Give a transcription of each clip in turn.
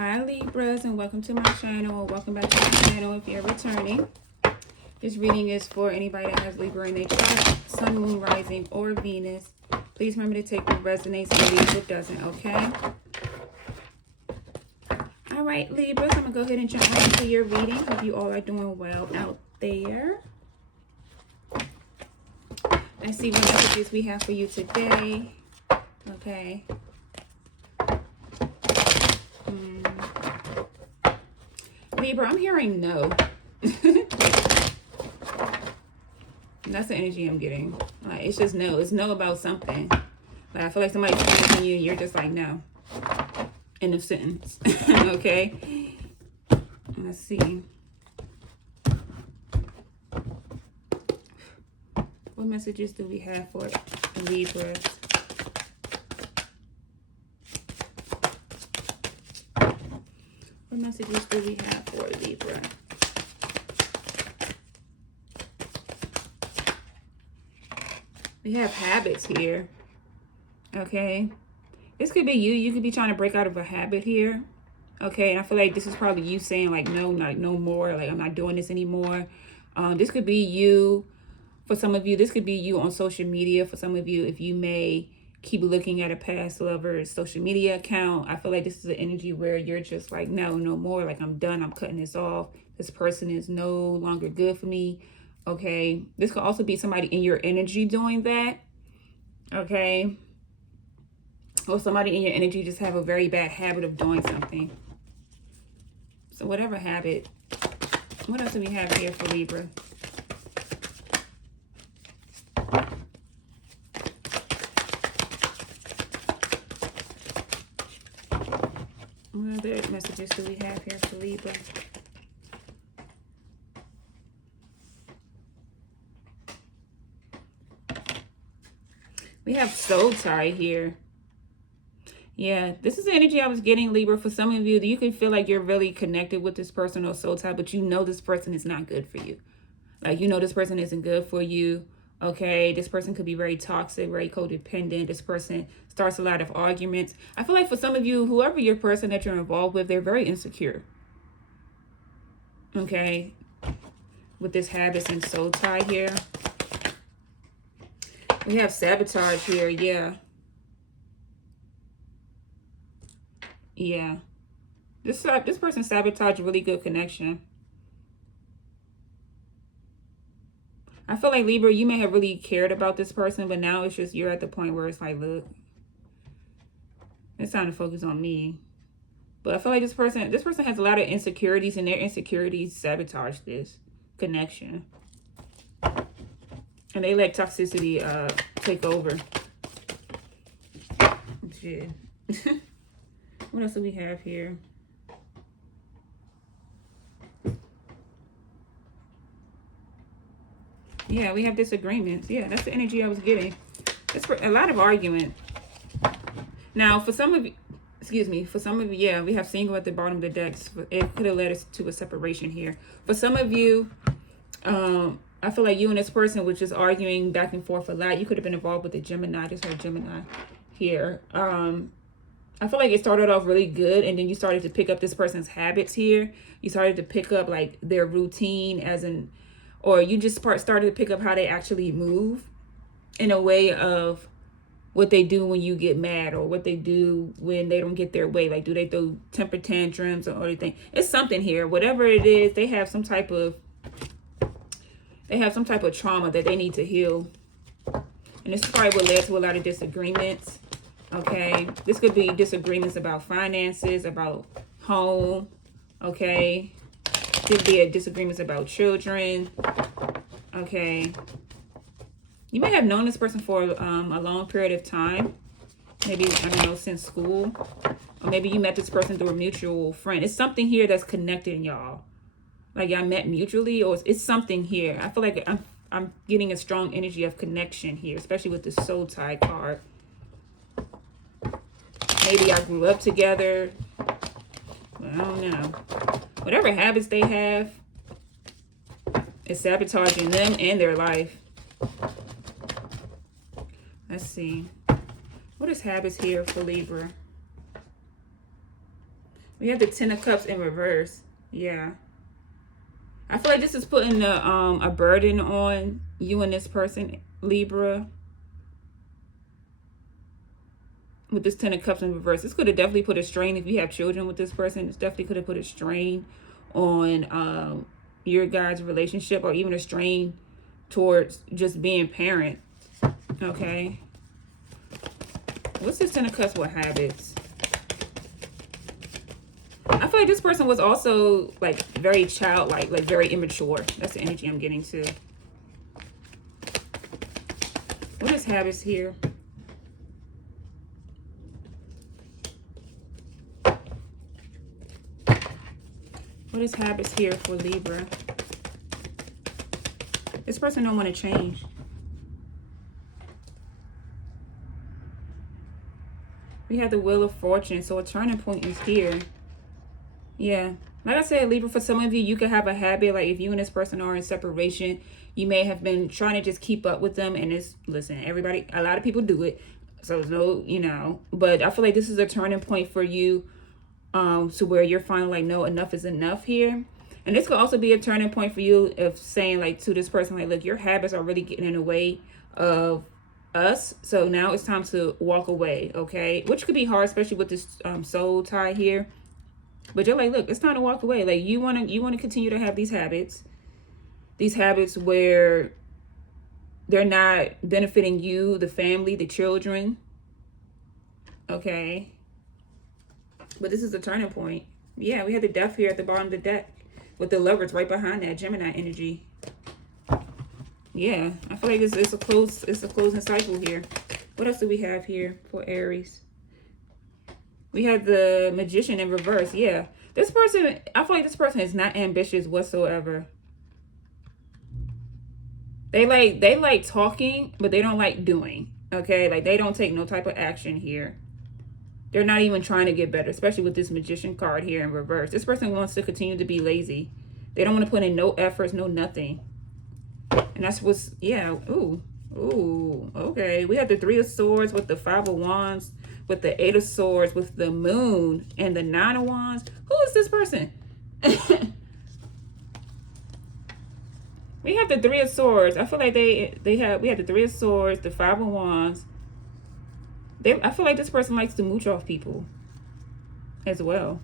Hi Libras, and welcome to my channel. Welcome back to my channel if you're returning. This reading is for anybody that has Libra in their chart, Sun, Moon, Rising, or Venus. Please remember to take what resonates and leave what doesn't, okay? All right, Libras, I'm going to go ahead and jump right into your reading. Hope you all are doing well out there. Let's see what messages we have for you today. Okay. Libra, I'm hearing no. That's the energy I'm getting. Like, it's just no. It's no about something. Like, I feel like somebody's asking you, you're just like, no. End of sentence. Okay? Let's see. What messages do we have for Libras? What messages do we have for Libra? We have habits here. Okay. This could be you. You could be trying to break out of a habit here. Okay. And I feel like this is probably you saying like, no, like no more. Like, I'm not doing this anymore. This could be you. For some of you, this could be you on social media. For some of you, if you may keep looking at a past lover's social media account, I feel like this is an energy where you're just like, no more. Like, I'm done. I'm cutting this off. This person is no longer good for me. Okay. This could also be somebody in your energy doing that. Okay. Or somebody in your energy just have a very bad habit of doing something. So whatever habit. What else do we have here for Libra? What other messages do we have here for Libra? We have soul tie here. Yeah, this is the energy I was getting, Libra. For some of you, you can feel like you're really connected with this person or soul tie, but you know this person is not good for you. Like, you know this person isn't good for you. Okay, this person could be very toxic, very codependent. This person starts a lot of arguments. I feel like for some of you, whoever your person that you're involved with, they're very insecure. Okay, with this habits and soul tie here. We have sabotage here, yeah. Yeah. This person sabotaged a really good connection. I feel like, Libra, you may have really cared about this person, but now it's just you're at the point where it's like, look, it's time to focus on me. But I feel like this person has a lot of insecurities, and their insecurities sabotage this connection. And they let toxicity take over. Shit. What else do we have here? Yeah, we have disagreements. Yeah, that's the energy I was getting. It's a lot of argument. Now, for some of you, yeah, we have single at the bottom of the decks. It could have led us to a separation here. For some of you, I feel like you and this person was just arguing back and forth a lot. You could have been involved with a Gemini. Just heard Gemini here. I feel like it started off really good, and then you started to pick up this person's habits here. You started to pick up like their routine or you just started to pick up how they actually move in a way of what they do when you get mad, or what they do when they don't get their way. Like, do they throw temper tantrums or anything? It's something here. Whatever it is, they have some type of trauma that they need to heal. And this is probably what led to a lot of disagreements. Okay, this could be disagreements about finances, about home. Okay, could be disagreements about children. Okay, you may have known this person for a long period of time. Maybe, I don't know, since school, or maybe you met this person through a mutual friend. It's something here that's connecting y'all. Like, y'all met mutually, or it's something here. I feel like I'm getting a strong energy of connection here, especially with the soul tie card. Maybe I grew up together. I don't know. Whatever habits they have is sabotaging them and their life. Let's see. What is habits here for Libra? We have the Ten of Cups in reverse. Yeah. I feel like this is putting a burden on you and this person, Libra. With this Ten of Cups in reverse. This could have definitely put a strain if you have children with this person. This definitely could have put a strain on your guys' relationship, or even a strain towards just being parent. Okay. What's this Ten of Cups with habits? I feel like this person was also like very childlike, like very immature. That's the energy I'm getting too. What is habits here? What is habits here for Libra? This person don't want to change. We have the Wheel of Fortune, so a turning point is here. Yeah. Like I said, Libra, for some of you, you could have a habit, like if you and this person are in separation, you may have been trying to just keep up with them. And it's, listen, everybody, a lot of people do it. So it's no, you know, but I feel like this is a turning point for you, to where you're finally like, no, enough is enough here. And this could also be a turning point for you of saying like to this person, like, look, your habits are really getting in the way of us. So now it's time to walk away. Okay. Which could be hard, especially with this soul tie here. But you're like, look, it's time to walk away. Like you want to continue to have these habits where they're not benefiting you, the family, the children. Okay. But this is a turning point. Yeah, we have the Death here at the bottom of the deck with the Lovers right behind that, Gemini energy. Yeah, I feel like it's a closing cycle here. What else do we have here for Aries? We have the Magician in reverse. Yeah, this person, I feel like this person is not ambitious whatsoever. They like talking, but they don't like doing. Okay, like they don't take no type of action here. They're not even trying to get better, especially with this Magician card here in reverse. This person wants to continue to be lazy. They don't want to put in no efforts, no nothing. And that's what's, yeah, ooh, okay. We have the Three of Swords with the Five of Wands, with the Eight of Swords, with the Moon, and the Nine of Wands. Who is this person? We have the Three of Swords. I feel like we have the Three of Swords, the Five of Wands. I feel like this person likes to mooch off people as well.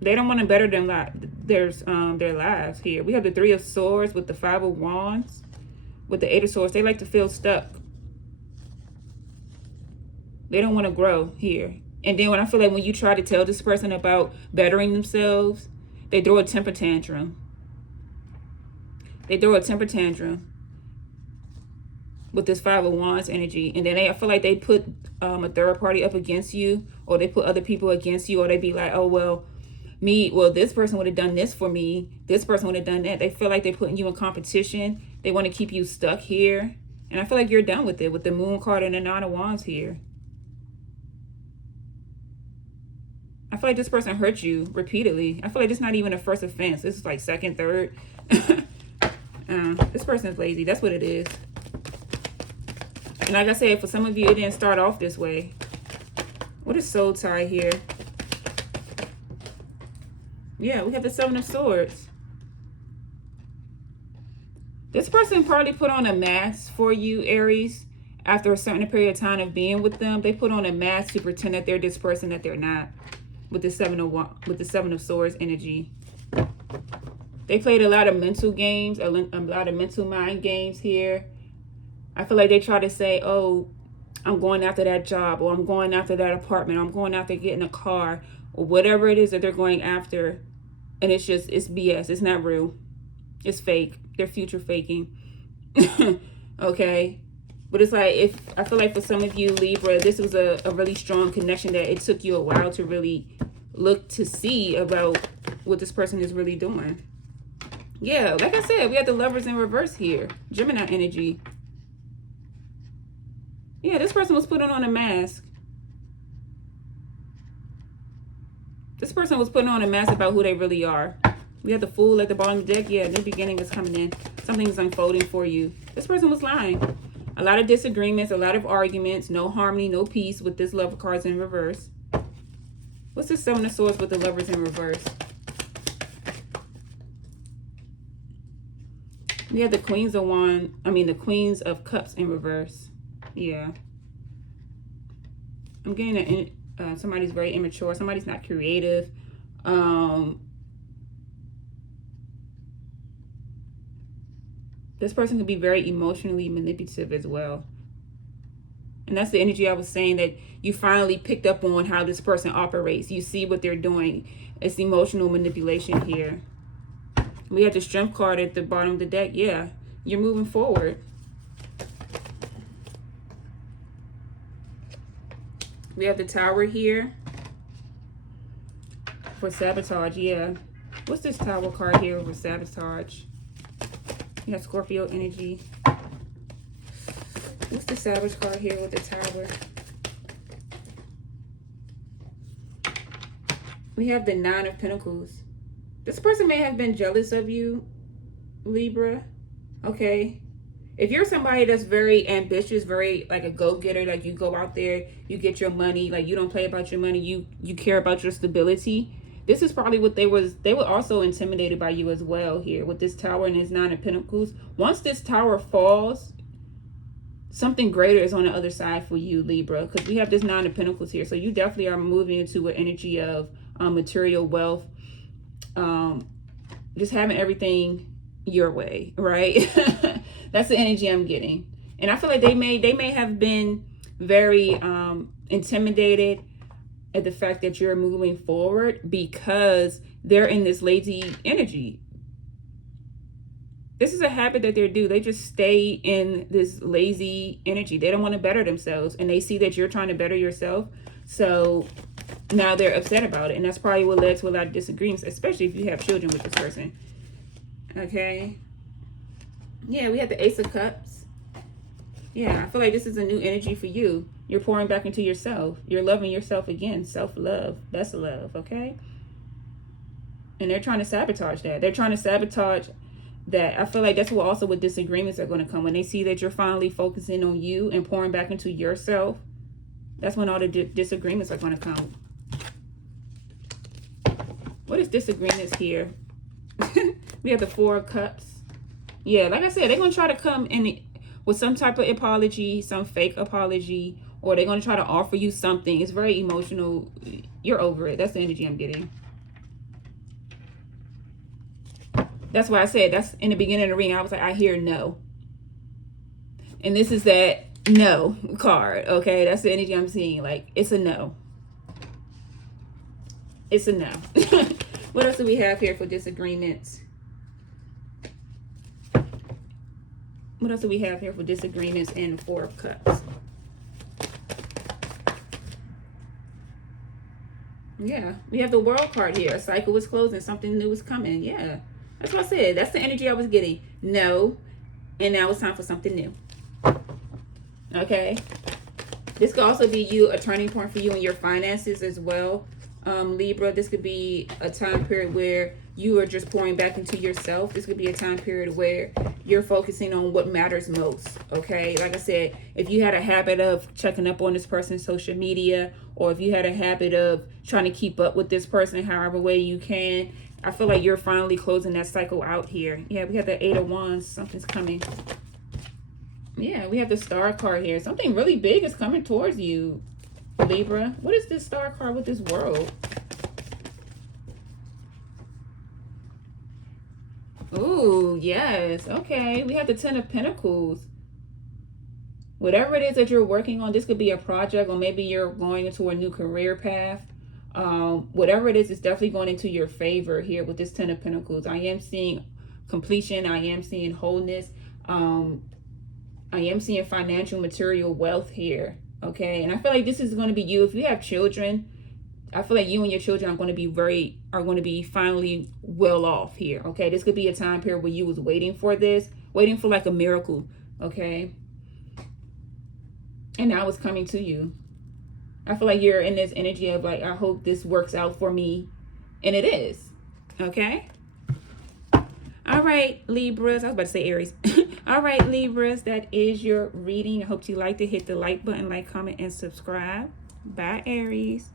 They don't want to better their lives here. We have the Three of Swords with the Five of Wands, with the Eight of Swords. They like to feel stuck. They don't want to grow here. And then I feel like when you try to tell this person about bettering themselves, they throw a temper tantrum. With this Five of Wands energy. And then I feel like they put a third party up against you, or they put other people against you, or they be like, oh, well, this person would have done this for me. This person would have done that. They feel like they're putting you in competition. They want to keep you stuck here. And I feel like you're done with it with the Moon card and the Nine of Wands here. I feel like this person hurt you repeatedly. I feel like it's not even a first offense. This is like second, third. This person is lazy. That's what it is. And like I said, for some of you, it didn't start off this way. What is soul tie here? Yeah, we have the Seven of Swords. This person probably put on a mask for you, Aries. After a certain period of time of being with them, they put on a mask to pretend that they're this person that they're not. With the Seven of Swords energy. They played a lot of mental games, a lot of mental mind games here. I feel like they try to say, oh, I'm going after that job, or I'm going after that apartment, or I'm going after getting a car, or whatever it is that they're going after. And it's BS. It's not real. It's fake. They're future faking. Okay. But it's like, I feel like for some of you, Libra, this was a really strong connection that it took you a while to really look to see about what this person is really doing. Yeah, like I said, we have the Lovers in reverse here. Gemini energy. Yeah, this person was putting on a mask. This person was putting on a mask about who they really are. We have the Fool at the bottom of the deck. Yeah, new beginning is coming in. Something is unfolding for you. This person was lying. A lot of disagreements, a lot of arguments, no harmony, no peace with this Lover cards in reverse. What's the Seven of Swords with the Lovers in reverse? We have the Queens of Wands, the Queens of Cups in reverse. Yeah. I'm getting that somebody's very immature. Somebody's not creative. This person can be very emotionally manipulative as well. And that's the energy I was saying, that you finally picked up on how this person operates. You see what they're doing. It's emotional manipulation here. We have the Strength card at the bottom of the deck. Yeah, you're moving forward. We have the Tower here for Sabotage. Yeah. What's this Tower card here for Sabotage? You have Scorpio energy. What's the Savage card here with the Tower? We have the Nine of Pentacles. This person may have been jealous of you, Libra. Okay. If you're somebody that's very ambitious, very like a go-getter, like you go out there, you get your money, like you don't play about your money, you care about your stability. This is probably what they were also intimidated by you as well here with this Tower and this Nine of Pentacles. Once this Tower falls, something greater is on the other side for you, Libra, because we have this Nine of Pentacles here. So you definitely are moving into an energy of material wealth, just having everything your way, right? That's the energy I'm getting. And I feel like they may have been very intimidated at the fact that you're moving forward because they're in this lazy energy. This is a habit that they do. They just stay in this lazy energy. They don't want to better themselves, and they see that you're trying to better yourself. So now they're upset about it, and that's probably what led to a lot of disagreements, especially if you have children with this person. Okay. Yeah, we have the Ace of Cups. Yeah, I feel like this is a new energy for you. You're pouring back into yourself. You're loving yourself again. Self-love. That's love, okay? And they're trying to sabotage that. They're trying to sabotage that. I feel like that's what also what disagreements are going to come. When they see that you're finally focusing on you and pouring back into yourself, that's when all the disagreements are going to come. What is disagreements here? We have the Four of Cups. Yeah, like I said, they're going to try to come in with some type of apology, some fake apology, or they're going to try to offer you something. It's very emotional. You're over it. That's the energy I'm getting. That's why I said, that's in the beginning of the reading, I was like, I hear no. And this is that no card, okay? That's the energy I'm seeing. Like, it's a no. It's a no. What else do we have here for disagreements? What else do we have here for disagreements and the Four of Cups? Yeah, we have the World card here. A cycle is closing. Something new is coming. Yeah, that's what I said. That's the energy I was getting. No, and now it's time for something new. Okay. This could also be a turning point for you in your finances as well. Libra, this could be a time period where you are just pouring back into yourself. This could be a time period where you're focusing on what matters most, okay? Like I said, if you had a habit of checking up on this person's social media, or if you had a habit of trying to keep up with this person however way you can, I feel like you're finally closing that cycle out here. Yeah, we have the Eight of Wands. Something's coming. Yeah, we have the Star card here. Something really big is coming towards you, Libra. What is this Star card with this World? Ooh, yes. Okay. We have the Ten of Pentacles. Whatever it is that you're working on, this could be a project, or maybe you're going into a new career path. Whatever it is, it's definitely going into your favor here with this Ten of Pentacles. I am seeing completion. I am seeing wholeness. I am seeing financial, material wealth here. Okay. And I feel like this is going to be you. If you have children, I feel like you and your children are going to be finally well off here. Okay. This could be a time period where you was waiting for this, waiting for like a miracle. Okay. And now it's coming to you. I feel like you're in this energy of like, I hope this works out for me. And it is. Okay. All right, Libras. I was about to say Aries. All right, Libras. That is your reading. I hope you liked it. Hit the like button, comment, and subscribe. Bye, Aries.